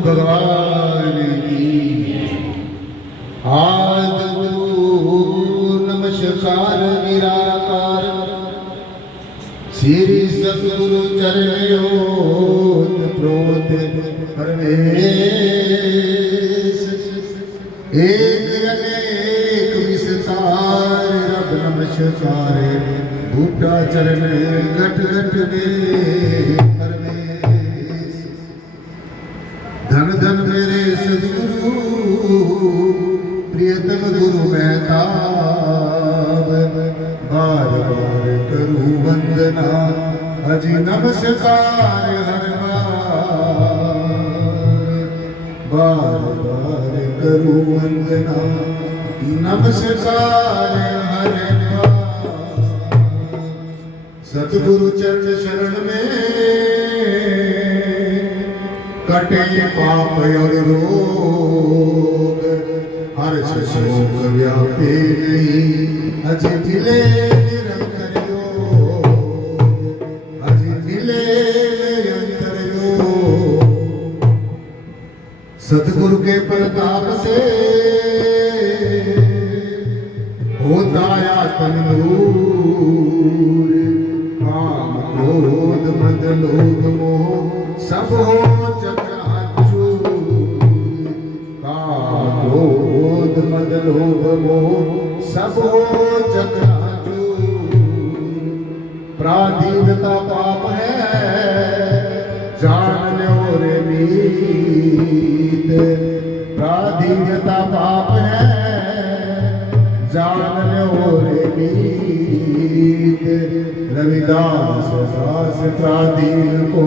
भगवान की। आदि गुरु नमस्कार निराकार, श्री सतगुरु चरणों प्रोत परमेश। एक अनेक विस्तार रब नमस्कार, बूटा चरण घट घट में परमेश। धन धन मेरे सदगुरु प्रियतम गुरु मेहताब, बार बार करूं वंदना अजी नमस्कार हर बार बार करूं वंदना नमस्कार हर बार। सतगुरु चरण शरण में कटे पाप और रोग, हर्ष शोक व्यापे नहीं अजय मिले निरंतर योग, अजय मिले निरंतर योग। सतगुरु के प्रताप से होता आत्म दूर, काम क्रोध मद लोभ मोह सब हो चकनाचूर। काम क्रोध मद लोभ मोह सब हो चकनाचूर। प्राधीनता पाप है जान लो रे मीत, प्राधीनता पाप है जान लो रे मीत। रविदास दास प्राधीन को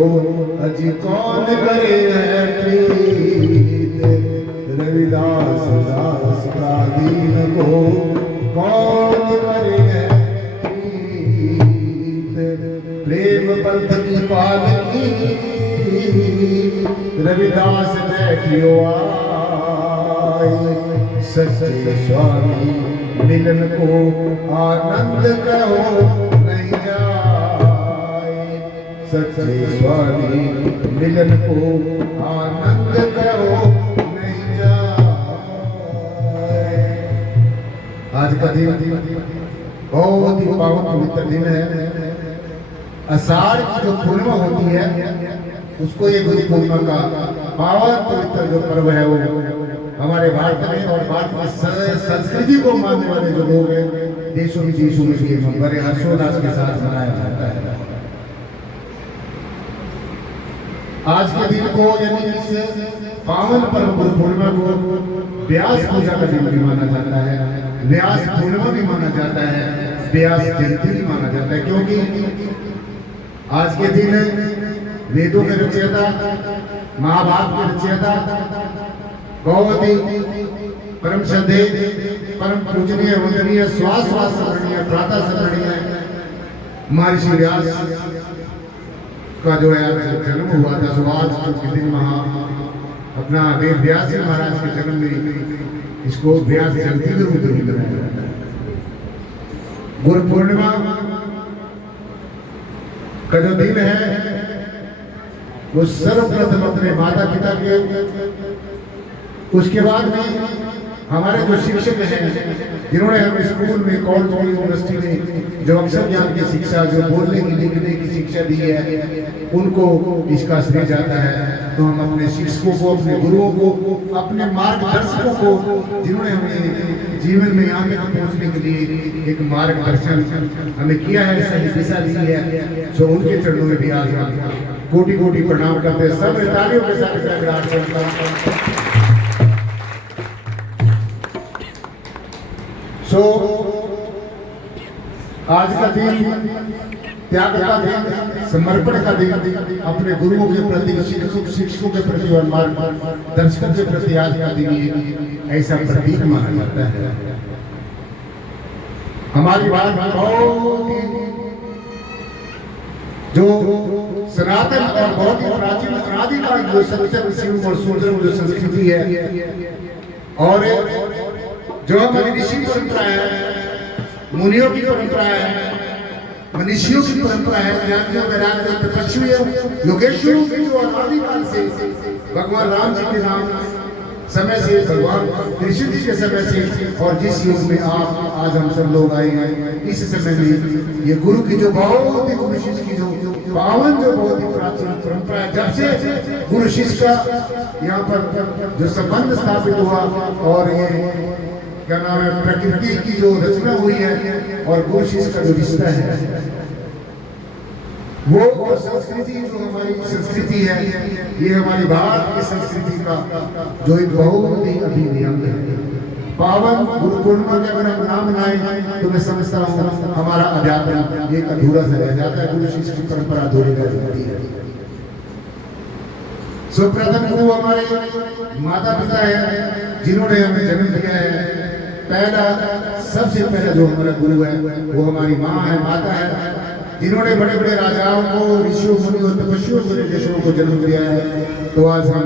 अजी कौन करे है प्रीत, रविदास दास प्राधीन को कौन करे है प्रीत। प्रेम पंथ की पालकी रविदास बैठियो आए, सच्चे स्वामी मिलन को आनंद कहो नहीं जाए, सच्चे स्वामी मिलन को आनंद कहो नहीं जाए। आज का दिन बहुत ही पावन पवित्र दिन है। आषाढ़ की जो पूर्णिमा होती है उसको ये गुरु पूर्णिमा का पावन पवित्र जो पर्व है वो हमारे भारत में और भारत की संस्कृति को मानने वाले जो लोग हैं देशों विदेशों में भी बड़े हर्षोल्लास के साथ मनाया जाता है। आज के दिन को यानी इस पावन पर्व गुरु पूर्णिमा को व्यास पूजा का दिन भी माना जाता है, व्यास पूर्णिमा भी माना जाता है, व्यास जयंती भी माना जाता है। क्योंकि आज के दिन वेदों के रचयिता, महाभारत के रचयिता, बहुत ही परम श्रद्धेय परम पूजनीय वंदनीय स्वास स्मरणीय प्रातः स्मरणीय महर्षि व्यास का जो है जन्म हुआ था। तो आज के दिन वहाँ अपना वेद व्यास जी महाराज के जन्म में इसको व्यास जयंती के रूप में मनाया जाता है। गुरु पूर्णिमा का जो दिन है वो सर्वप्रथम अपने माता पिता के, उसके बाद में हमारे जो शिक्षक हैं जिन्होंने हमें स्कूल में कॉलेज यूनिवर्सिटी में जो अक्षर ज्ञान की शिक्षा, जो बोलने की लिखने की शिक्षा दी है, उनको इसका श्रेय जाता है। तो हम अपने शिक्षकों को, अपने गुरुओं को, अपने मार्गदर्शकों को जिन्होंने हमें जीवन में यहाँ तक पहुँचने के लिए एक मार्गदर्शन हमें किया है, सही दिशा दी है, तो उनके चरणों में भी आज कोटि कोटि प्रणाम करते हैं। सब तालियों के साथ आज का दिन त्याग का दिन, समर्पण का दिन, अपने गुरुओं के प्रति, शिक्षकों के प्रति और मार्गदर्शकों के प्रति आज का दिन ऐसा प्रतीक माना जाता है। हमारी बात जो सनातन और बहुत ही प्राचीन अनादिकाल जो सत्य शिव और सुंदर जो संस्कृति है और जो हमारी ऋषि परंपरा है, मुनियों की परंपरा है, मनुष्यों की परंपरा है, ज्ञानियों, वैराग्यों, तपस्वियों, योगेश्वरों की जो अनादिकाल से भगवान राम जी के नाम समय से, भगवान कृष्ण जी के समय से, और जिस युग में आज हम सब लोग आए हैं, इस समय में ये गुरु की जो बहुत ही विशिष्ट की जो पावन जो बहुत ही प्राचीन परंपरा है, जब से गुरु शिष्य का यहाँ पर जो संबंध स्थापित हुआ, और ये क्या नाम है, प्रकृति की जो रचना हुई है और गुरु शिष्य का जो रिश्ता है, वो और संस्कृति जो हमारी संस्कृति है, ये हमारी भारत की संस्कृति का जो एक बहुत ही अभिन्न अंग है। पावन गुरु पूर्णिमा के अगर हम नाम मनाएं तो मैं समझता हूँ हमारा अध्यात्म एक अधूरा सा रह जाता है, गुरु शिष्य की परंपरा अधूरी रह जाती है। प्रथम गुरु हमारे माता पिता है, जिन्होंने हमें जन्म दिया है। पहला सबसे पहला जो हमारा गुरु है वो हमारी माँ है, माता है, जिन्होंने बड़े बड़े राजाओं को, ऋषियों मुनियों, तपस्वियों को, निर्देशों को जन्म दिया है। तो आज हम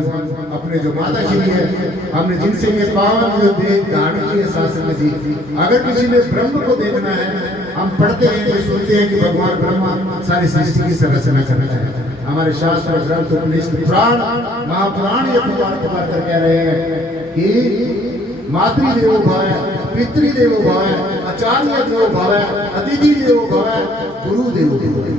अपने जो माता जी है, हमने जिनसे ये पावन जो देह धारण की है शास्त्र में जी, अगर किसी ने ब्रह्म को देखना है, हम पढ़ते हैं तो सुनते हैं कि भगवान ब्रह्मा सारी सृष्टि की संरचना करता है। हमारे शास्त्र ग्रंथ उपनिषद पुराण महापुराण ये भगवान को बात कह रहे हैं कि मातृदेवो भव, पितृदेवो भव, आचार्य देवो भव, अतिथि देवो भव, गुरु देवो भव।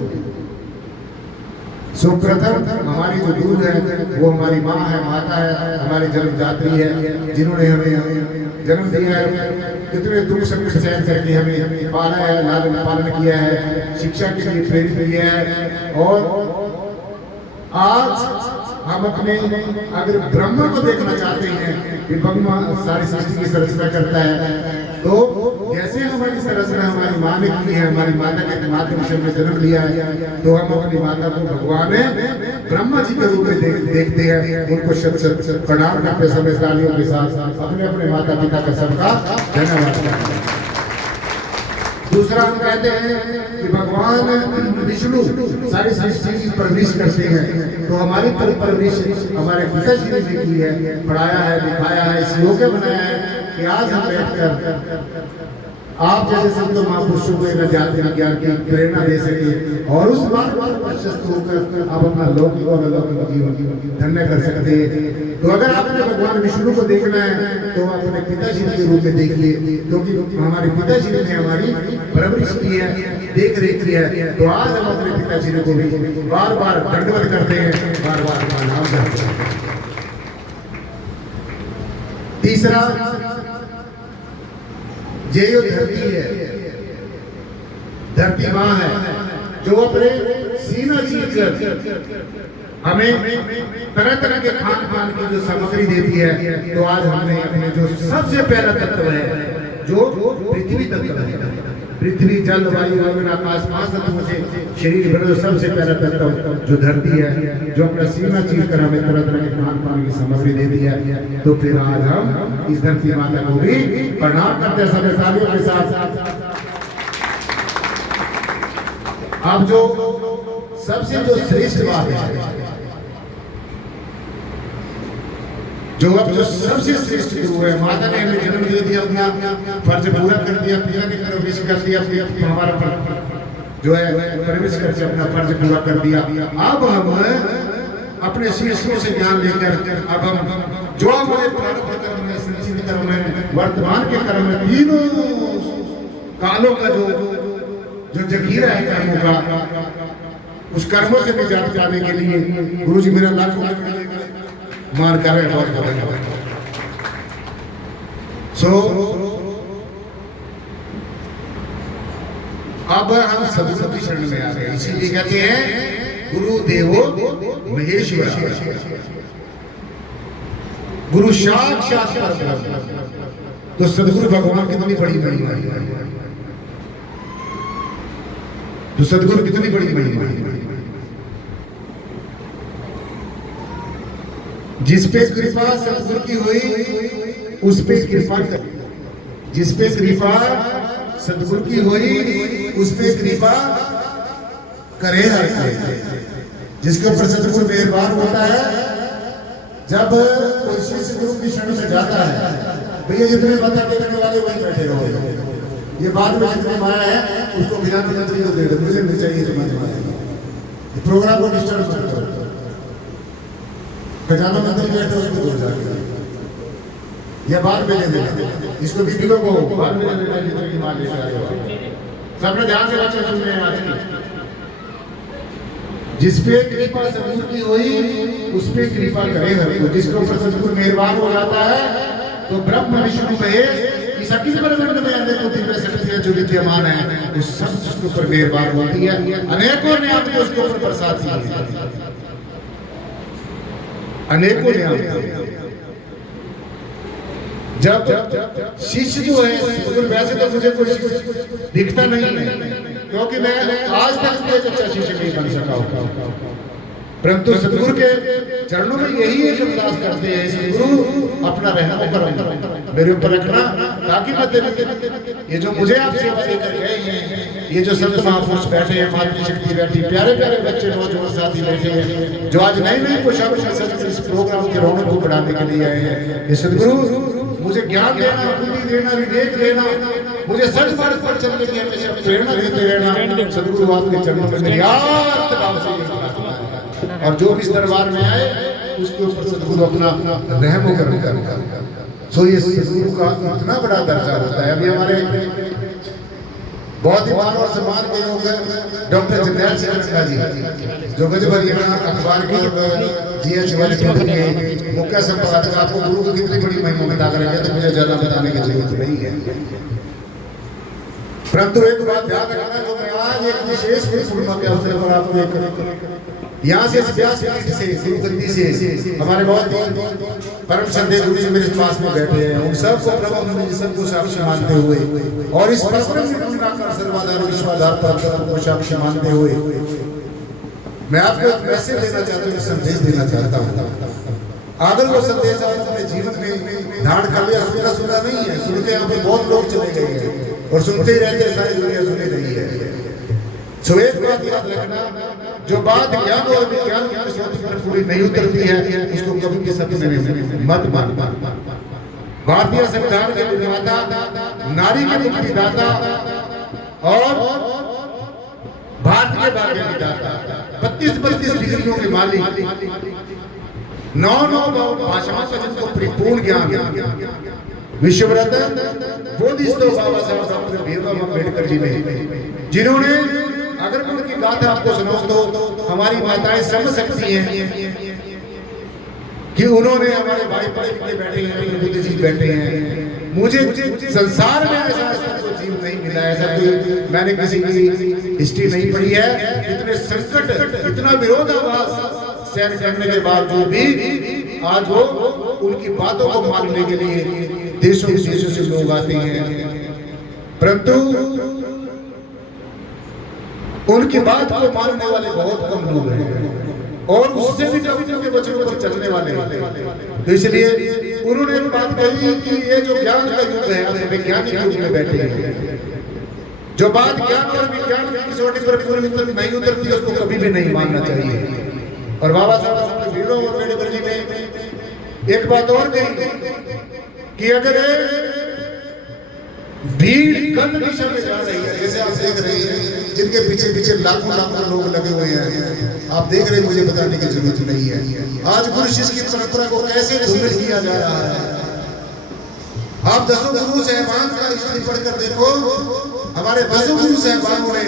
प्रथम हमारी जो गुरु है वो हमारी माँ है, माता है, हमारी जन्मदात्री है, जिन्होंने हमें जन्म दिया है, कितने दुख संकट सहन करके हमें पाला है, लालन पालन किया है, शिक्षा के लिए प्रेरित किया है। और आज हम अपने अगर ब्रह्मा को देखना चाहते हैं कि ब्रह्मा सारी सृष्टि की संरचना करता है, तो जैसे हमारी संरचना हमारी माँ ने की है, हमारी माता के माध्यम से हमने जन्म लिया है, तो हम अपनी माता को भगवान ब्रह्मा जी के रूप में देखते हैं, उनको शत शत प्रणाम करते समय तालियों के साथ अपने अपने माता पिता का सबका धन्यवाद करते हैं। दूसरा हम कहते हैं कि भगवान विष्णु सारी सृष्टि की परवरिश करते हैं, तो हमारी परवरिश हमारे पिताजी ने की है, पढ़ाया है, दिखाया है, इस योग्य बनाया है कि आज हम बैठकर आप जैसे संतों महापुरुषों को एक अध्यात्मिक ज्ञान की प्रेरणा दे सके, और उस बात पर प्रशस्त होकर आप अपना लौकिक और अलौकिक जीवन धन्य कर सकते हैं। तो अगर आपने भगवान विष्णु को देखना है तो अपने पिताजी के रूप में देखिए, क्योंकि हमारे पिताजी ने हमारी परवरिश की है, देख रेख की है। तो आज हम अपने पिताजी को भी बार बार दंडवत करते हैं, बार बार प्रणाम करते हैं। तीसरा, ये जो धरती है, धरती माँ है, जो अपने सीना चीर कर हमें तरह तरह के खान पान की जो सामग्री देती है। तो आज हमने अपने जो सबसे पहला तत्व है, जो पृथ्वी तत्व है, पृथ्वी जल वायु अग्नि आकाश, 5 तत्वों से शरीर बना, जो सबसे पहला तत्व जो धरती है, जो अपना सीना चीर कर हमें तरह तरह के खान पान की सामग्री देती है। तो फिर आज हम इस धरती माता को भी प्रणाम करते हैं सब तालियों के साथ। अब जो सबसे जो श्रेष्ठ बात है, जो अब जो सबसे श्रेष्ठ गुरु है, माता ने हमें जन्म दे दिया, अपना फर्ज पूरा कर दिया, पिता की परवरिश कर दिया, हमारा जो है परवरिश करके अपना फर्ज पूरा कर दिया। अब हम अपने शिष्यों से ज्ञान लेकर अब हम जो हमारे प्रारब्ध कर्म है, संचित कर्म है, वर्तमान के कर्म है, तीनों कालों का जो जखीरा है कर्मों का, उस कर्मों से निजात पाने के लिए गुरु जी मेरा लाखों मान कर रहे हैं। अब हम सदगुरु की शरण में आ गए, इसीलिए कहते हैं गुरु देवो महेश्वर, गुरु साक्षात परब्रह्म। तो सदगुरु भगवान कितनी बड़ी महिमा है, तो सदगुरु कितनी बड़ी महिमा है। जिस पे कृपा सदगुरु की हुई उस पे कृपा कर, जिस पे कृपा सदगुरु की हुई उस पे कृपा करे हर कोई। जिसके ऊपर सदगुरु मेहरबान होता है, जब कोई शिष्य गुरु की शरण में जाता है, भैया जितने माता टेकने वाले वहीं बैठे रहो, ये बाद में जितने माया है उसको बिना मंत्री को दे दो, मुझे नहीं चाहिए तुम्हारी माया, प्रोग्राम को डिस्टर्ब मत करो। खजाना मंदिर में बैठे उसको दूर जाके या बाद में ले देना, इसको बीबी को बाद में ले देना, जितने की मां लेकर आए हो। सबने ध्यान से बच्चे सुन रहे हैं आज की। जिस पे कृपा सदगुरु की हुई उस पे कृपा करे हर को। जिसके ऊपर सदगुरु मेहरबान हो जाता है तो ब्रह्म विष्णु महेश इस अखिल ब्रह्मांड में अनेकों दिव्य शक्तियां जो विद्यमान है उस सब उसके ऊपर मेहरबान होती है। अनेकों ने आपको उसके ऊपर बरसाती है, अनेकों ने आपको। जब शिष्य जो है वैसे तो मुझे कोई दिखता नहीं है क्योंकि मैं आज तक कोई अच्छा शिष्य नहीं बन सका हूं, परंतु सदगुरु के चरणों में यही एक अरदास करते हैं, सदगुरु अपना रहम करम मेरे ऊपर रखना ताकि मैं ये जो मुझे आप सेवा देकर गए हैं, ये जो संत महापुरुष बैठे हैं, मातृ शक्ति बैठी, प्यारे प्यारे बच्चे नौजवान साथी बैठे हैं जो आज नई नई पोशाक इस प्रोग्राम की रौनक को बढ़ाने के लिए आए हैं, ये सदगुरु मुझे ज्ञान देना, बुद्धि देना, विवेक देना, मुझे सच मार्ग पर चलने की हमेशा प्रेरणा देते रहना। सदगुरु आपके चरणों में मेरी आर्त भाव से और जो भी इस दरबार में आए उसके ऊपर सदगुरु अपना रहम कर। सो ये सदगुरु का इतना बड़ा दर्जा होता है। अभी हमारे बहुत ही मान और सम्मान के योग डॉक्टर जगदीश सिंह जी जो गजबरिया अखबार के जीएच वाले के मुख्य संपादक, आपको गुरु की कितनी बड़ी महिमा बता करेंगे तो मुझे ज्यादा बताने की जरूरत नहीं है, परंतु एक बात ध्यान रखना जो मैं आज एक विशेष पूर्णिमा के अवसर पर आपको एक यहाँ से व्यास पीठ से गुरुगद्दी से हमारे बहुत परम श्रद्धेय गुरु जी मेरे पास में बैठे हैं, उन सबको प्रभु सबको साक्षी मानते हुए और इस सर्वाधार विश्वाधार पर को साक्षी मानते हुए मैं आपको एक मैसेज देना चाहता हूँ, संदेश देना चाहता हूँ। अगर वो संदेश आप अपने जीवन में धारण कर लिया, सुना नहीं है, सुन के यहाँ पे बहुत लोग चले गए हैं और सुनते ही रहते हैं, सारी दुनिया सुनी रही है। सो एक बात याद रखना, जो बात ज्ञान और विज्ञान की कसौटी पर पूरी नहीं उतरती है उसको कभी भी सत्य में मत मान। भारतीय संविधान के निर्माता, नारी के मुक्तिदाता और भारत के भाग्य विधाता, 32 डिग्रियों के मालिक, 9 भाषाओं का जिनको परिपूर्ण ज्ञान, विश्व रत्न बोधिसत्व बाबा साहब डॉक्टर भीमराव अम्बेडकर जी ने, जिन्होंने अगर मैं उनकी गाथा आपको सुनाऊं तो हमारी माताएं समझ सकती हैं कि उन्होंने हमारे भाई पढ़े लिखे बैठे हैं, बुद्ध जी बैठे हैं। मुझे संसार में ऐसा कोई जीव नहीं मिला, ऐसा कोई मैंने किसी की हिस्ट्री नहीं पढ़ी है, इतने संकट, इतना विरोधाभास सहन करने के बावजूद भी आज वो उनकी बातों को मानने के लिए देशों विदेशों से लोग आते हैं, परंतु उनकी बात को मानने वाले बहुत कम लोग हैं और उससे भी कवियों के वचनों पर चलने वाले हैं। तो इसलिए उन्होंने एक बात कही कि ये जो ज्ञान का युग है, आप वैज्ञानिक युग में बैठे हैं, जो बात ज्ञान और विज्ञान की कसौटी पर पूरी नहीं उतरती उसको कभी भी नहीं मानना चाहिए। और बाबा साहब भीमराव अम्बेडकर जी ने एक बात और कही कि अगर भीड़ गंद दिशा में जा रही है, जैसे आप देख रहे हैं जिनके पीछे पीछे लाखों लोग लगे हुए हैं, आप देख रहे हैं, मुझे बताने की जरूरत नहीं है आज गुरु शिष्य की परंपरा को कैसे धूमिल किया जा रहा है। आप 10 गुरु साहिबान का हिस्ट्री पढ़कर देखो, हमारे 10 गुरु साहिबानों ने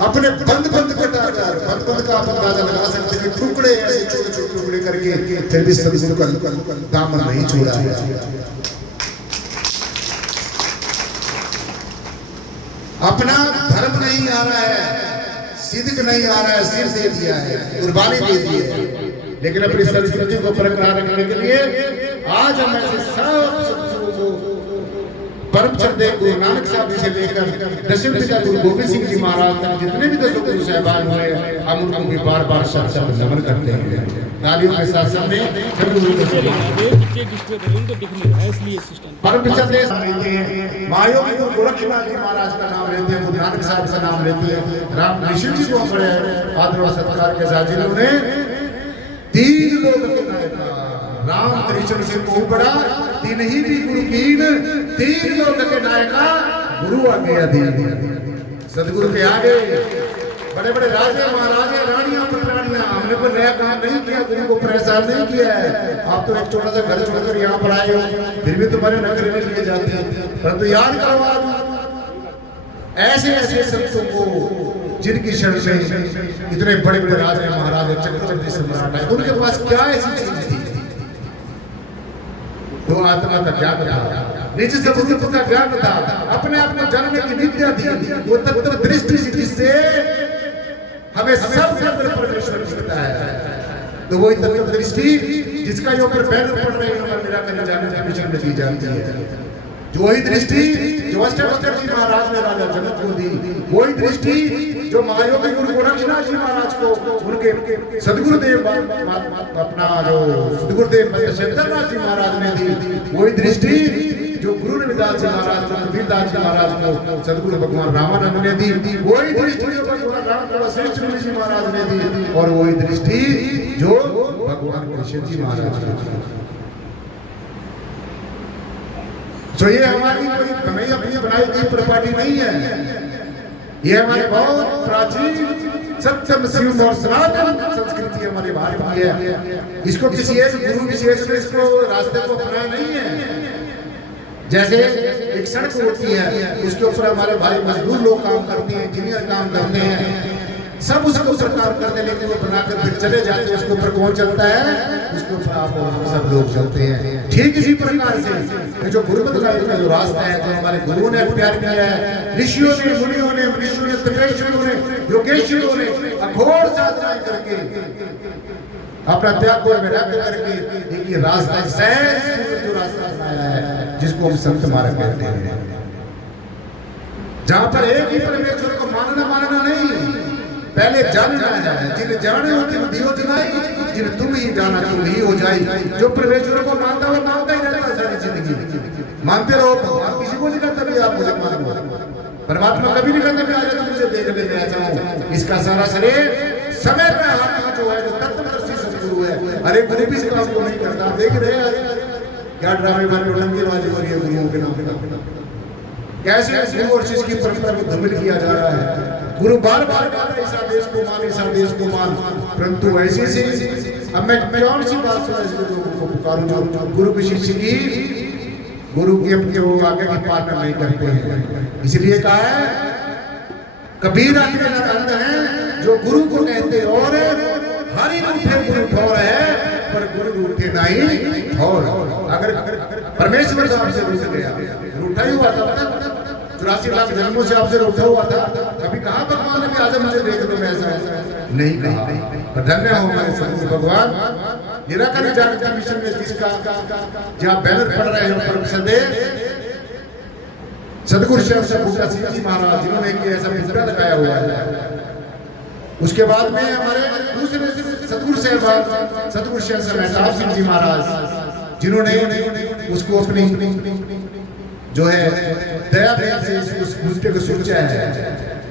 अपने बंद कटाकर बंद का आप अंदाजा लगा सकते हैं, टुकड़े ऐसे छोटे छोटे टुकड़े करके फिर भी सदगुरु का दामन नहीं छोड़ा है। अपना धर्म नहीं आ रहा है, सिद्ध नहीं आ रहा है, सिर दे दिया है, कुर्बानी दे दी है, लेकिन अपनी संस्कृति को बरकरार रखने के लिए आज हम ऐसे सब परम श्रद्धेय गुरु नानक साहब जी से लेकर दशम पिता गुरु गोविंद सिंह जी महाराज तक जितने भी 10 गुरु साहिबान हुए हम उनको भी बार बार शब्द नमन करते हैं। तालियों के साथ साथ परम श्रद्धेय महायोग गुरु गोरक्षनाथ जी महाराज का नाम लेते हैं, गुरु नानक साहब का नाम लेते हैं, राम ऋषि जी को बड़े आदर और सत्कार के साथ जिन्होंने 3 लोग के नायक राम कृष्ण से को बड़ा, 3 ही भी गुरु कीन, 3 लोग के नायका गुरु आगे अधीन। सदगुरु के आगे बड़े बड़े राजे महाराजे रानियां पटरानियां, हमने कोई नया काम नहीं किया, गुरु को परेशान नहीं किया है। आप तो एक छोटा सा घर छोड़कर यहाँ पर आए हो, फिर भी तुम्हारे नगर में लिए जाते हैं। परंतु याद करो आप ऐसे ऐसे संतों को जिनकी शरण में इतने बड़े बड़े राजे महाराजे चक्रवर्ती सम्राट है, उनके पास क्या ऐसी चीज थी? वो आत्मा का ज्ञान था, निज स्वरूप का ज्ञान था, अपने आप को जानने की विद्या थी, वो तत्व दृष्टि जिससे हमें सब परमेश्वर दिखता है। तो वही तत्व दृष्टि जिसका जो ऊपर बैनर पड़ रहे हैं निराकरण जाने की मिशन में दी जाती है, जो वही दृष्टि जो अष्टावक्र जी महाराज ने राजा जनक को दी, वही दृष्टि जो महायोगी गुरु गोरक्षनाथ जी महाराज को उनके सदगुरुदेव अपना जो सदगुरुदेव शंकरनाथ जी महाराज ने दी, वही दृष्टि जो गुरु रविदास जी महाराज को कबीरदास जी महाराज को सदगुरु भगवान रामानंद ने दी, वही दृष्टि जो भगवान राम वशिष्ठ मुनि जी महाराज ने दी, और वही दृष्टि जो भगवान कृष्ण जी महाराज ने दी। तो ये हमारी कोई हमें अपनी बनाई गई प्रॉपर्टी नहीं है, ये हमारी बहुत प्राचीन सत्यम शिव और सनातन संस्कृति हमारे भारत की है। इसको किसी एक गुरु विशेष ने इसको रास्ते को अपनाया नहीं है। जैसे एक सड़क होती है, उसके ऊपर हमारे भाई मजदूर लोग काम करते हैं, इंजीनियर काम करते हैं, सब उसको सरकार करते, लेकिन वो बनाकर फिर चले जाते हैं। उसके ऊपर कौन चलता है? उसके ऊपर आप और हम सब लोग चलते हैं। ठीक इसी प्रकार से जो गुरुमत का जो रास्ता है, जो हमारे गुरुओं ने अख्तियार किया है, ऋषियों ने, मुनियों ने, मनुष्यों ने, तपेश्वरों ने, योगेश्वरों ने अघोर साधनाएं करके अपना त्याग को विराग करके एक ये रास्ता सहज जो रास्ता बनाया है, जिसको हम संत मार्ग कहते हैं, जहाँ पर एक ही परमेश्वर को मानना नहीं, पहले जानना है। जिन्हें जाने होती वो दियो जनाई, जिन्हें तुम ही जाना तुम ही हो जाई। जो परमेश्वर को मानता वो मानता ही रहता है सारी जिंदगी। मानते रहो, आप किसी को नहीं कहता भी आप मुझे मानो, परमात्मा कभी नहीं कहता भी आज तुम मुझे देख ले मैं ऐसा हूं। इसका सारा शरीर समय पे हाथ जो है, जो तत्वदर्शी सदगुरु है, अरे गुरु भी इस काम को नहीं करता। देख रहे हैं क्या ड्रामेबाजी उल्लंघनबाजी हो रही है गुरुओं के नाम पे, कैसे गुरु और शिष्य की परंपरा को धूमिल किया जा रहा है। गुरु बार बार कहता है इस आदेश को मान, इस आदेश को मान, परंतु ऐसी सी अब मैं कौन सी बात सुना इस गुरु को पुकारूं जो गुरु की शिष्य की गुरु की अपने वो आगे की पालना नहीं करते हैं। इसलिए कहा है कबीर अंत है जो गुरु को कहते और हरि रूठे गुरु ठोर है, पर गुरु रूठे नहीं ठोर। अगर परमेश्वर तो आपसे रूठ गया, रूठा ही हुआ था 84 लाख जन्मों से आपसे रूठा हुआ था, कभी कहा भगवान ने आज मुझे देख लो मैं ऐसा नहीं कहा। पर धन्य हो मैं सदगुरु भगवान निराकरण जागृति मिशन में जिसका जहाँ बैनर पड़ रहे हैं ऊपर सदैव सदगुरु श्याम बूटा सिंह जी महाराज, जिन्होंने एक ऐसा पुतला लगाया हुआ है। उसके बाद में हमारे दूसरे सदगुरु साहब सदगुरु श्याम मेहताब सिंह जी महाराज, जिन्होंने उसको अपनी जो है दया से उस बूटे को सोचा है।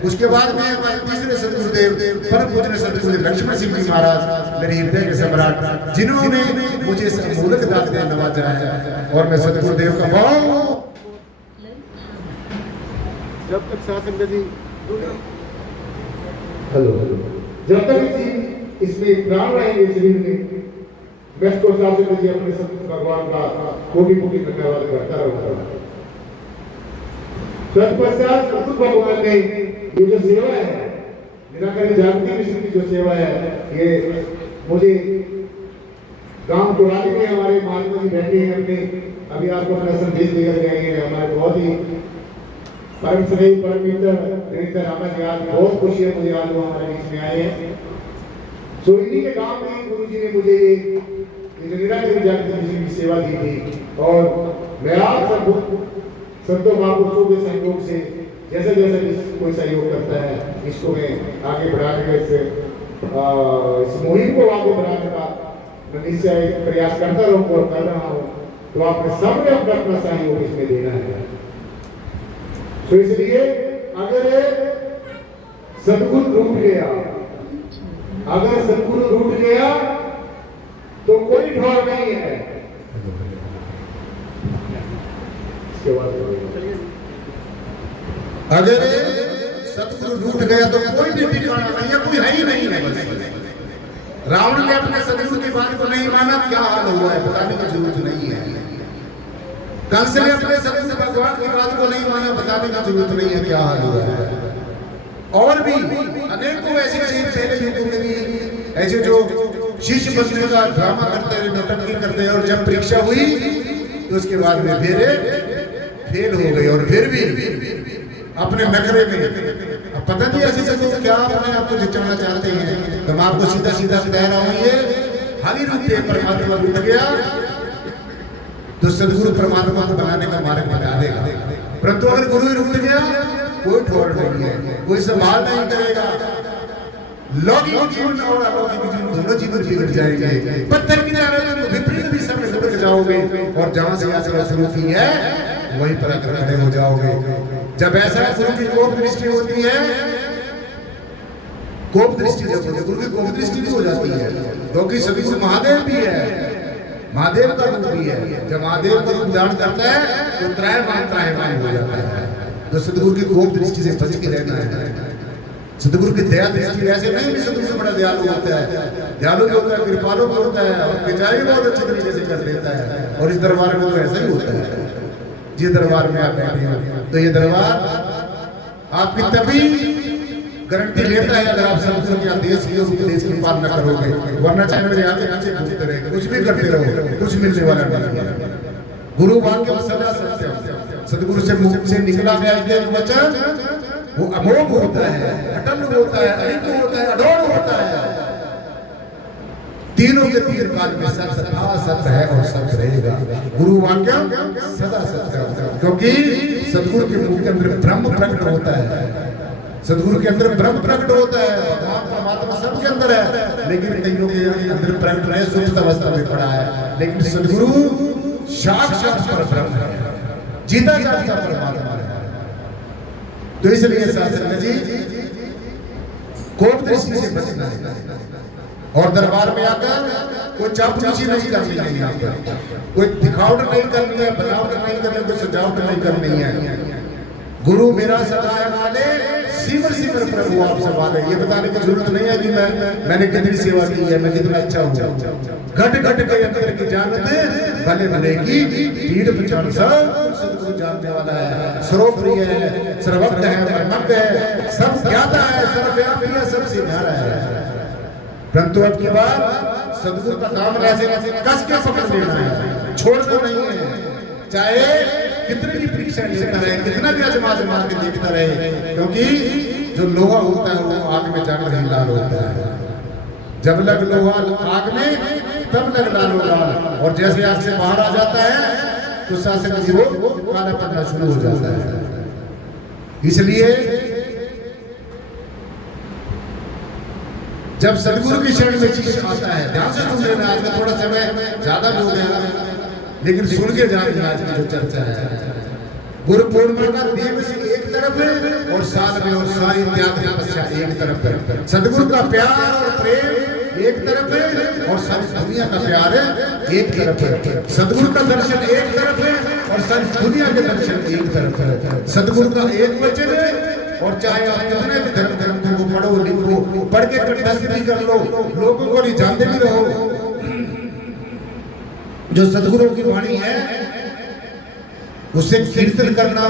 उसके बाद में हमारे तीसरे सदगुरुदेव परम पूज्य सदगुरुदेव लक्ष्मण सिंह जी महाराज, मेरे हृदय के सम्राट, जिन्होंने मुझे मूलक दान से नवाजा है। और मैं सदगुरुदेव का बहुत जब तक शासन जी हेलो जब तक जी इसमें प्राण रहेंगे शरीर में, मैं इसको शासन जी अपने सदगुरु भगवान का कोटि कोटि धन्यवाद करता रहूंगा। तत्पश्चात सदगुरु भगवान ने ये जो सेवा है, निराकरण जागृति मिशन की जो सेवा है, ये मुझे गांव पुराने में हमारे महात्मा जी बैठे हैं अपने, अभी आपको अपना संदेश देकर गए हैं। हमारे बहुत ही परम स्नेही परम मित्र रामा आज बहुत खुशी है मुझे आज वो हमारे बीच में आए हैं। सो इन्हीं के गांव में गुरु जी ने मुझे ये जो निराकरण जागृति मिशन की सेवा दी थी, और मैं आप सब संतों महापुरुषों के सहयोग से जैसे जैसे कोई सहयोग करता है, इसको मैं आगे बढ़ाने का इस मुहिम को आगे बढ़ाने का मैं निश्चय प्रयास करता रहूँ और कर रहा हूँ। तो आपने सबने अपना अपना सहयोग इसमें देना है। तो इसलिए अगर सदगुरु रूठ गया, अगर सदगुरु रूठ गया तो कोई ठोर नहीं है। अगर सदगुरु रूठ गया तो कोई भी ठिकाना नहीं है, कोई है ही नहीं है। बस रावण ने अपने सदगुरु की बात को नहीं माना, क्या हाल हुआ है बताने की जरूरत नहीं है। कंस ने अपने सदगुरु भगवान की बात को नहीं माना, बताने की जरूरत नहीं है क्या हाल हुआ है। और भी अनेकों ऐसे पहले युगों में भी ऐसे जो शिष्य बनने का ड्रामा करते हैं, नौटंकी करते हैं, और जब परीक्षा हुई तो उसके बाद में फेल हो गए। और फिर भी अपने नखरे में, अब पता नहीं ऐसे तो क्या अपने आपको जिताना चाहते हैं। तो मैं आपको सीधा सीधा कह रहा हूँ, ये हाली रूप में परमात्मा लुट गया तो सदगुरु परमात्मा को बनाने का मार्ग बता देगा। परंतु अगर गुरु रुक गया, कोई ठोर नहीं है, कोई संभाल नहीं करेगा। लौकिक जीवन और अलौकिक जीवन दोनों जीवन बिगड़ जाएंगे। पत्थर की तरह विपरीत दिशा में लुढ़क जाओगे और जहां से यात्रा शुरू की है वहीं पर आकर खड़े हो जाओगे। जब ऐसा गुरु की कोप दृष्टि होती है, कोप दृष्टि जब होती है, गुरु की कोप दृष्टि भी हो जाती है, क्योंकि सभी से महादेव भी है, महादेव का रूप भी है। जब महादेव का रूप धारण करता है तो त्रायमान हो जाता है। तो सदगुरु की कोप दृष्टि से बच के रहना है। सदगुरु की दया दृष्टि ऐसे नहीं कि सदगुरु बड़ा दयालु होता है, दयालु भी होता है, कृपालु भी होता है, और बेचारी बहुत अच्छे तरीके से कर देता है। और इस दरबार में तो ऐसा ही होता है। जिस दरबार में आप बैठे हो तो ये दरबार आपकी तभी गारंटी लेता है अगर आप सदगुरु के आदेश की उपदेश की पालना करोगे, वरना चाहे मेरे आगे पीछे घूमते रहे, कुछ भी करते रहो, कुछ मिलने वाला नहीं है। गुरु वाक्य सदा सत्य, सदगुरु से मुख से निकला गया एक वचन वो अमोघ होता है, अटल होता है, अलिंग होता है, अडोल होता है। तीनों के तीन काल में सत्य है और सत्य रहेगा। गुरु वाक्य सदा सत्य, क्योंकि सदगुरु के मुख के अंदर ब्रह्म प्रकट होता है। सदगुरु के अंदर ब्रह्म प्रकट होता है, भगवान परमात्मा सबके अंदर है, लेकिन कईयों के अंदर प्रकट नहीं, सुप्त अवस्था में पड़ा है। लेकिन सदगुरु साक्षात परब्रह्म है, जीता जागता परमात्मा है। तो इसलिए शास्त्र जी कोप दृष्टि से बचना है, और दरबार में आकर कोई चापलूसी नहीं करनी है, यहाँ पर कोई दिखावट नहीं करनी है, बनावट नहीं करनी है, कोई सजावट नहीं करनी है। गुरु मेरा सदाए वाले, सिमर सिमर प्रभु आप संभाले। ये बताने की जरूरत नहीं है कि मैंने कितनी सेवा की है, मैं कितना अच्छा हूँ। घट घट के अंदर की जानते भले भले की पीड़ पहचान सब सदगुरु जानने वाला है, सर्वप्रिय है, सर्वज्ञ है, परमज्ञ है, सब ज्ञाता है, सर्वव्यापी है, सबसे न्यारा है। परंतु अब की बात सदगुरु का काम ऐसे कस के पकड़ लेना है, छोड़ना नहीं है। चाहे कितनी भी परीक्षा लेता रहे, कितना भी आजमा के देखता रहे, क्योंकि जो लोहा होता है वो आग में जाकर ही लाल होता है। जब लग लोहा आग में तब लग लाल, और जैसे आग से बाहर आ जाता है तो शासन वो काला पड़ना शुरू हो जाता है। इसलिए जब सदगुरु की शरण में चीज आता है, ध्यान से सुन लेना। आज का थोड़ा समय ज्यादा हो गया, लेकिन सुन के जाने आज की जो चर्चा है। गुरु पूर्णिमा का दिवस एक तरफ है और साल में और सारी त्याग तपस्या एक तरफ है। सदगुरु का प्यार और प्रेम एक तरफ है और सारी दुनिया का प्यार है एक तरफ है। सदगुरु का दर्शन एक तरफ है और सारी दुनिया के दर्शन एक तरफ है। सदगुरु का एक वचन है, और चाहे आप कितने भी धर्म ग्रंथों को पढ़ो लिखो, पढ़ के कंठस्थ भी कर लो, लोगों को नहीं जानते भी रहो, जो सदगुरु की वाणी है उससे कीर्तन करना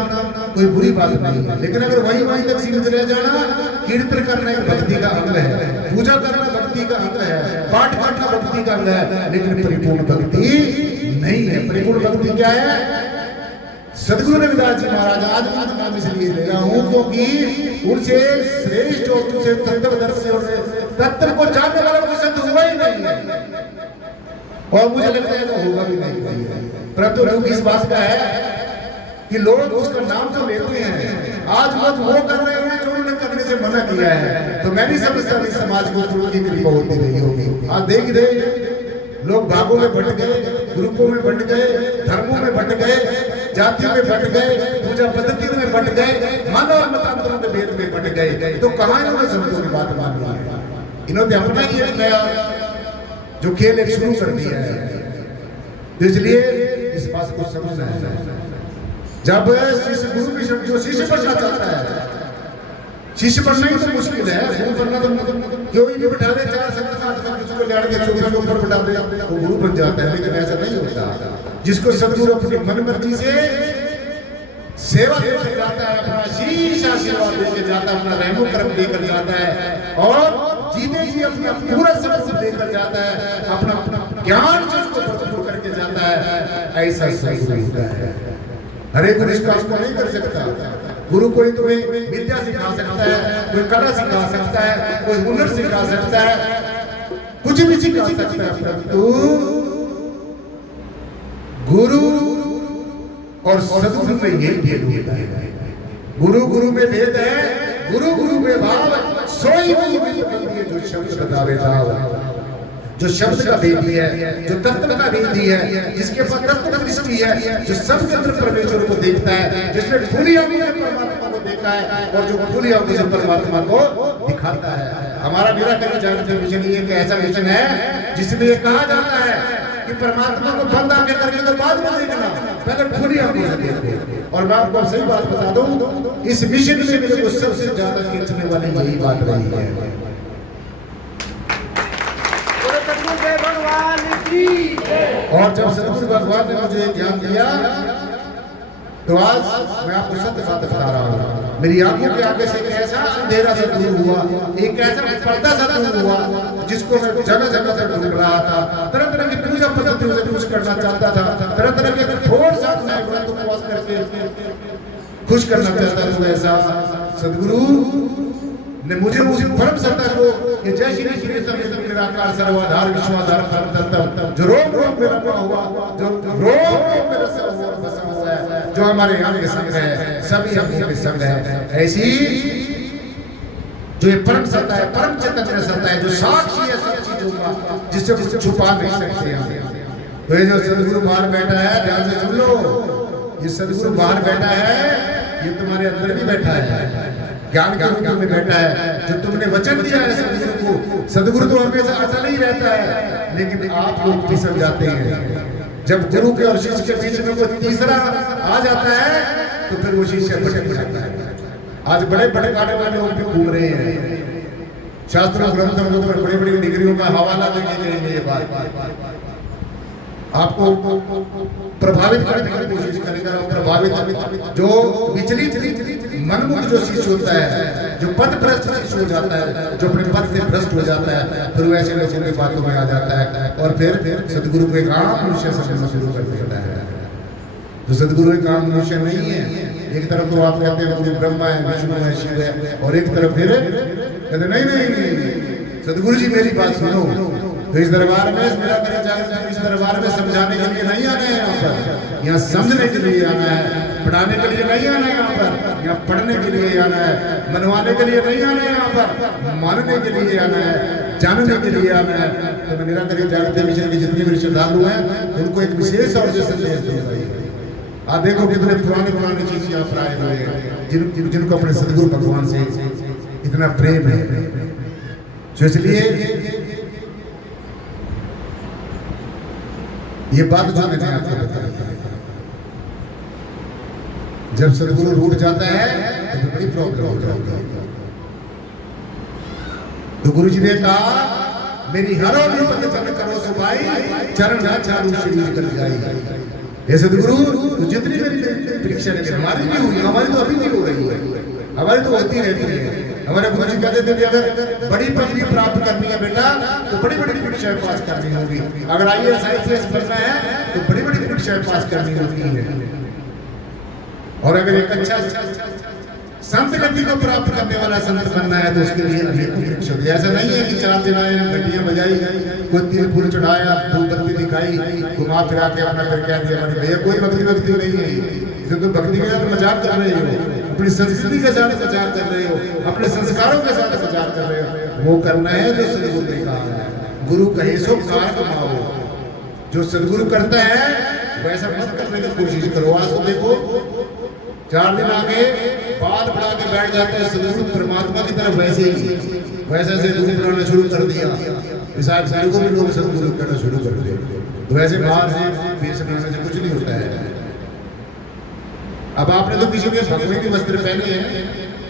कोई बुरी बात नहीं है। लेकिन अगर वहीं तक सीमित रह जाना, कीर्तन करना एक भक्ति का अंग है, पूजा करना भक्ति का अंग है, पाठ करना भक्ति का अंग है, लेकिन परिपूर्ण भक्ति नहीं है। परिपूर्ण भक्ति क्या है? सदगुरु रविदास जी महाराज आज नाम इसलिए ले रहा हूँ क्योंकि उनसे श्रेष्ठ और उनसे तत्वदर्शी और तत्व को जानने वाला कोई संत हुआ ही नहीं है, और मुझे लगता है वो होगा भी नहीं। परंतु दुख इस बात का है कि लोग उसका नाम तो लेते हैं, आज मत वो कर रहे हैं जो उन्होंने करने से मना किया है। तो मैं नहीं समझता कि समाज को गुरु की कृपा होती नहीं होगी। आज देख दे लोग भागों में बंट गए, ग्रुपों में बंट गए, धर्मों में बंट गए, जातियों में बंट गए, पूजा पद्धतियों में बंट गए, मन और मतांतरों के भेद में बंट गए। तो कहाँ इन्होंने संतों की बात मान ली? इन्होंने अपना ही एक नया जो खेल एक शुरू कर दिया है। तो इसलिए इस बात को समझना है। जब शिष्य गुरु की जो शिष्य बनना चाहता है, शिष्य बनना ही तो मुश्किल है, गुरु बनना तो कोई भी बिठा दे 4 संगत 8 संगत उसको लड़ के चौके के ऊपर बिठा दे तो गुरु बन जाता है, लेकिन ऐसा नहीं होता। जिसको सदगुरु अपनी मन मर्जी से सेवा देकर जाता है, अपना शीश आशीर्वाद देकर जाता है, अपना रहमो करम देकर जाता है और जीते जी अपना पूरा सब देकर जाता है, अपना अपना ज्ञान जिसको भरपूर करके जाता है, ऐसा सदगुरु होता है। हरे गुरु इस काम को नहीं कर सकता। गुरु कोई तुम्हें विद्या सिखा सकता है, कोई कला सिखा सकता है, कोई हुनर सिखा सकता है, कुछ भी सिखा सकता है, परंतु गुरु और सदगुरु में यही भेद होता है। गुरु गुरु में भेद है, गुरु गुरु में भाव, सोई जो शब्द बतावे था, जो शब्द का भेदी है, जो तत्व का भेदी है, जिसके पास तत्व दृष्टि है, जो सब के अंदर परमेश्वर को देखता है, जिसने खुली आंखों से परमात्मा को देखा है और जो खुली आंखों से परमात्मा को दिखाता है। हमारा मेरा कहना जागृत मिशन ये एक ऐसा मिशन है जिसमें ये कहा जाता है कि परमात्मा को बंद आंखें करके तो बाद में देखना, पहले खुली आंखों से देखो। और मैं आपको सही बात बता दूं, इस मिशन में मेरे को सबसे ज्यादा खींचने वाली यही बात रही है। और जब सदगुरु भगवान ने मुझे ज्ञान दिया तो आज मैं आपको सत्य बात बता रहा हूँ। मेरी आंखों के आगे से एक ऐसा अंधेरा सा दूर हुआ, एक ऐसा पर्दा सा दूर हुआ जिसको मैं जगह जगह से ढूंढ रहा था, तरह तरह की पूजा पद्धतियों से कुछ करना चाहता था, तरह तरह के थोड़ा सा उपवास करके खुश करना चाहता था। ऐसा सदगुरु ने मुझे उस परम सत्ता को कि जय श्री कृष्ण निराकार सर्वाधार विश्वाधार परम तत्व जो रोम रोम में रखा हुआ, जो रोम रोम में बसा हुआ है, जो हमारे अंग संग है, सभी अंगों के संग है, ऐसी जो ये परम सत्ता है, परम चैतन्य सत्ता है, जो साक्षी है सब चीजों का, जिससे कुछ छुपा नहीं सकते हैं। तो ये जो सदगुरु बाहर बैठा है, ध्यान से सुन लो, ये सदगुरु बाहर बैठा है, ये तुम्हारे अंदर भी बैठा है, ज्ञान के रूप में बैठा है। जो तुमने वचन दिया है सदगुरु को, सदगुरु तो हमेशा अटल ही रहता है, लेकिन आप लोग भी समझाते हैं। जब गुरु के और शिष्य के बीच में कोई तीसरा आ जाता है तो फिर वो शिष्य भटक जाता है। आज बड़े बड़े काटे वाले लोग भी घूम रहे हैं, शास्त्रों ग्रंथों में बड़ी बड़ी डिग्रियों का हवाला देने के लिए ये बात आपको प्रभावित करने की कोशिश करेगा। प्रभावित जो विचलित मनमुख जो शिष्य होता है, जो पद भ्रष्ट शिष्य हो जाता है, जो अपने पद से भ्रष्ट हो जाता है, फिर वैसे लोगों की बातों में आ जाता है और फिर सदगुरु के काम मनुष्य समझना शुरू कर देता है। तो सदगुरु के काम मनुष्य नहीं है। एक तरफ तो आप कहते हैं गुरु ब्रह्मा है, विष्णु है, शिव है, और एक तरफ फिर कहते नहीं सदगुरु जी मेरी बात सुनो। तो इस दरबार में इस दरबार में समझाने के लिए नहीं आना है, यहाँ पर यहाँ समझने के लिए आना है, पढ़ाने के लिए नहीं आना है, यहाँ पर यहाँ पढ़ने के लिए आना है, मनवाने के लिए नहीं आना है, यहाँ पर मानने के लिए आना है, जानने के लिए आना है। तो मैं निरंतर जागृत मिशन के जितने भी श्रद्धालु हैं उनको एक विशेष और संदेश दूंगा। आप देखो कितने पुराने चीज यहाँ पर आए हुए हैं जिनको अपने सदगुरु भगवान से इतना प्रेम है। इसलिए ये बात जो मैंने आपको बताई, जब सदगुरु रूठ जाता है तो बड़ी प्रॉब्लम हो जाती है। तो गुरु जी ने कहा मेरी हरो विपद जन करो सुभाई, चरण चारू शरीर कर जाई। हे सदगुरु तो जितनी मेरी परीक्षा लेकर हमारी भी हुई, हमारी तो अभी भी हो रही है, हमारी तो होती रहती है। हमारे गुरु जी कहते थे अगर बड़ी पदवी प्राप्त करनी है बेटा तो बड़ी बड़ी परीक्षाएं पास करनी होगी, अगर IAS IPS बनना है तो बड़ी बड़ी परीक्षाएं पास करनी होती है, और अगर एक अच्छा संत गति को प्राप्त करने वाला संत बनना है तो उसके लिए अनेकों परीक्षा। ऐसा नहीं है कि 4 दिन आए घंटियां बजाई, कोई तिल फूल चढ़ाया, धूपबत्ती दिखाई, घुमा फिरा के अपना कर क्या दिया, भैया कोई भक्ति नहीं है। इसे तो भक्ति के साथ मजाक कर रहे हो, अपनी संस्कृति के साथ प्रचार कर रहे हो, अपने संस्कारों के साथ प्रचार कर रहे हो। वो करना है जो सदगुरु ने कहा है, गुरु कहे सो कार कमाओ। जो सदगुरु करता है वैसा मत करने की कोशिश करो। आज तो देखो 4 दिन आगे बाल बढ़ा के बैठ जाते हैं सदगुरु परमात्मा की तरफ, वैसे से गुरु बनाना शुरू कर दिया। इस को भी लोग सदगुरु करना शुरू कर दिया। तो वैसे बाहर से वेश बनाने से कुछ नहीं होता है। अब आपने तो किसी के भगवे के वस्त्र पहने हैं,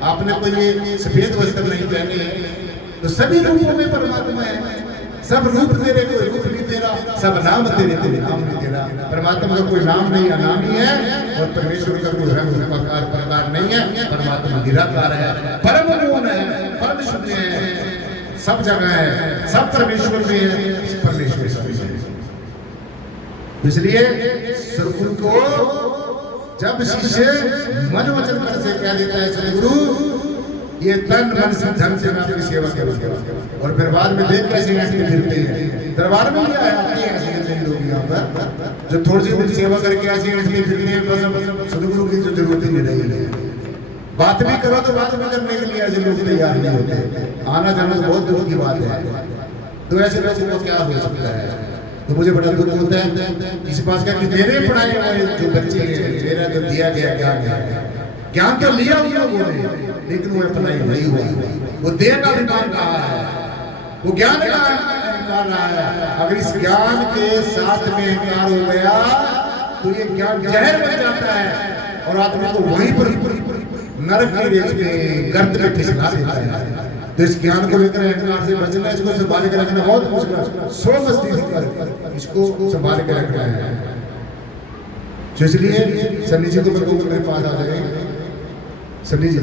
आपने कोई ये सफेद वस्त्र नहीं पहने हैं, तो सभी रूपों में परमात्मा है। सब रूप तेरे, कोई रूप नहीं तेरा, सब नाम तेरे, कोई नाम नहीं तेरा। परमात्मा का कोई नाम नहीं, अनामी है, और परमेश्वर का कोई रंग प्रकार नहीं है। परमात्मा निराकार है, परम मौन है, परम शुद्ध है, सब जगह है, सब परमेश्वर में है, परमेश्वर सब है। इसलिए सदगुरु को जब शिष्य मन वचन कर से कह देता है सदगुरु ये तन मन धन से मैं आपकी सेवा करूंगा, और फिर बाद में देख कैसे ऐसे फिरते हैं दरबार में आते हैं ऐसे लोग यहाँ पर जो थोड़ी सी दिन सेवा करके ऐसे ऐसे फिरते हैं, बस सदगुरु की जो जरूरत ही नहीं रही है। बात भी करो तो बात भी करने के लिए ऐसे लोग तैयार नहीं होते, आना जाना तो बहुत दूर की बात है। तो ऐसे लोगों को क्या हो सकता है? तो मुझे बड़ा दुख होता है इस बात का कि मेरे पढ़ाए हुए जो बच्चे हैं, मेरा जो दिया गया ज्ञान है, ज्ञान तो लिया उन लोगों ने, लेकिन वो अप्लाई नहीं हुआ। वो देह का विकार रहा है, वो ज्ञान का विकार रहा है। अगर इस ज्ञान के साथ में इनकार हो गया तो ये ज्ञान जहर बन जाता है और आदमी को वहीं पर नरक की रेत में गर्त में फिसला देता है। तो इस ज्ञान को लेकर अहंकार से बचना, इसको संभाल के रखना बहुत मुश्किल है। सो मस्ती कर इसको संभाल के रखना है। तो इसलिए सन्नी जी को मैं कहूँगा मेरे पास आ जाएंगे सन्नी जी।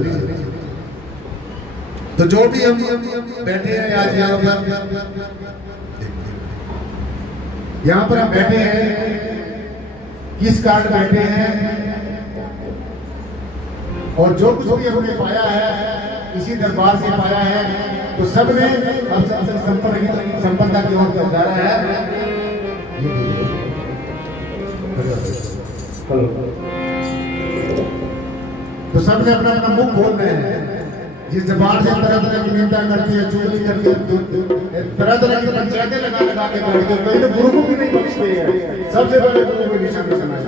तो जो भी हम बैठे हैं आज यहाँ पर हम बैठे हैं, किस कारण बैठे हैं, और जो कुछ भी हमने पाया है इसी दरबार से पाया है, तो सब ने संपन्नता की ओर जा रहा है। तो सबने अपना अपना मुख खोल रहे हैं। जिस जबान से तरह तरह की निंदा करती है, चुगली करती है, तरह तरह की पंचायतें लगा के बैठते हैं, तो गुरु को भी नहीं बख्शते हैं। सबसे पहले गुरु को निशान बनाया।